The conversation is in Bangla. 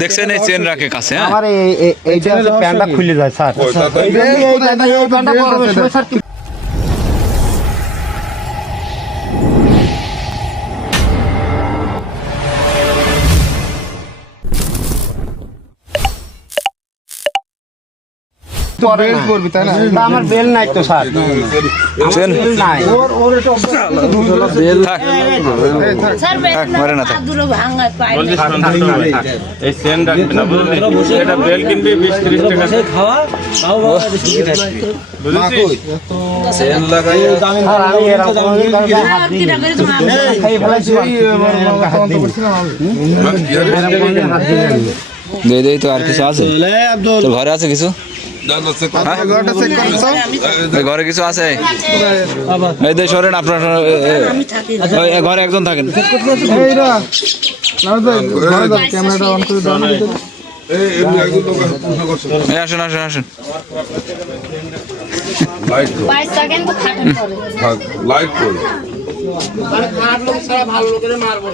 দেখছেন এই চেন রাখে কাছে হ্যাঁ আমার এইটা প্যান্টটা খুলে যায় স্যার এই প্যান্টটা পরবে স্যার বেল করবি তাই না আমার বেল নাই তো স্যার চেন নাই বেল থাক স্যার বেল মারে না থাক দূরে ভাঙা পাই এই চেন রাখবে না বুঝলি এটা বেল কিনবে 20-30 টাকা খাওয়া বেশি বুঝেছিস চেন লাগাই আর আমি এরকম হাত দিই কি রাখে তোমার খাই ফেলাইছি হাত দিই দে দে তো আর কিছু আছে তোর ঘরে আছে কিছু এই ঘরে কিছু আছে এই দে সরেন আপনার আমি থাকি ঘরে একজন থাকেন ক্যামেরাটা অন করে দাও এই আসুন আসুন আসুন 22 সেকেন্ড তো খাটেন পরে লাইট করে খারাপ লোক সারা ভালো লোকের মারবো